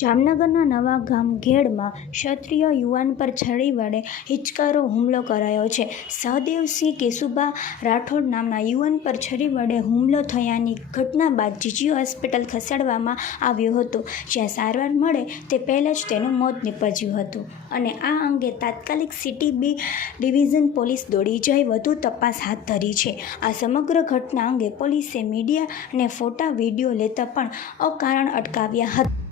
જામનગરના નવા ગામ ઘેડમાં ક્ષત્રિય યુવાન પર છરી વડે હિચકારો હુમલો કરાયો છે. સહદેવસિંહ કેશુભા રાઠોડ નામના યુવાન પર છરી વડે હુમલો થયાની ઘટના બાદ જીજી હોસ્પિટલ ખસેડવામાં આવ્યો હતો, જ્યાં સારવાર મળે તે પહેલાં જ તેનું મોત નીપજ્યું હતું અને આ અંગે તાત્કાલિક સિટી બી ડિવિઝન પોલીસ દોડી જઈ વધુ તપાસ હાથ ધરી છે. આ સમગ્ર ઘટના અંગે પોલીસે મીડિયાને ફોટા, વિડીયો લેતા પણ અકારણ અટકાવ્યા હતા.